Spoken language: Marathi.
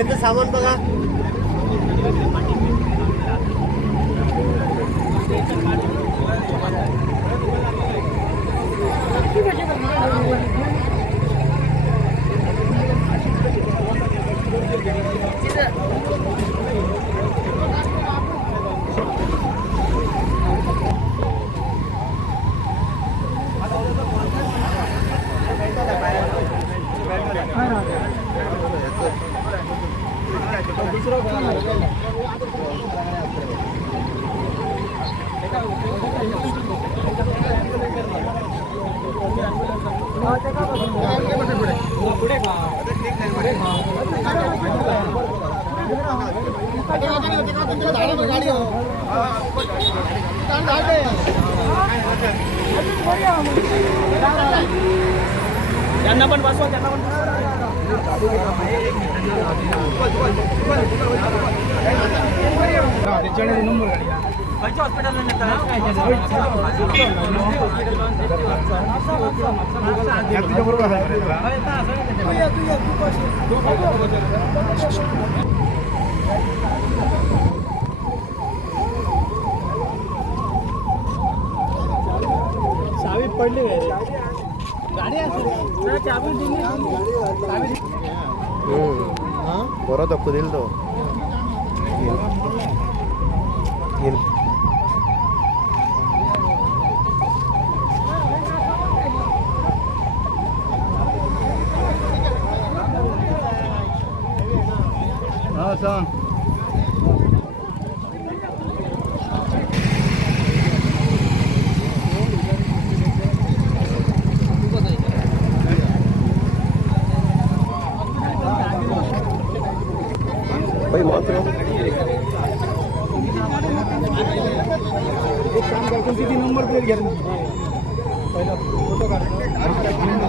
त्यांचं सामान बघा. त्यांना पण बसवा, त्यांना पण नंबर हॉस्पिटल सावी पडली गाडी बरं दाखवू देईल तो. हा सांग. भाई मात्र एक काम करतो, किती नंबर प्लेट घ्या पहिला फोटो काढ.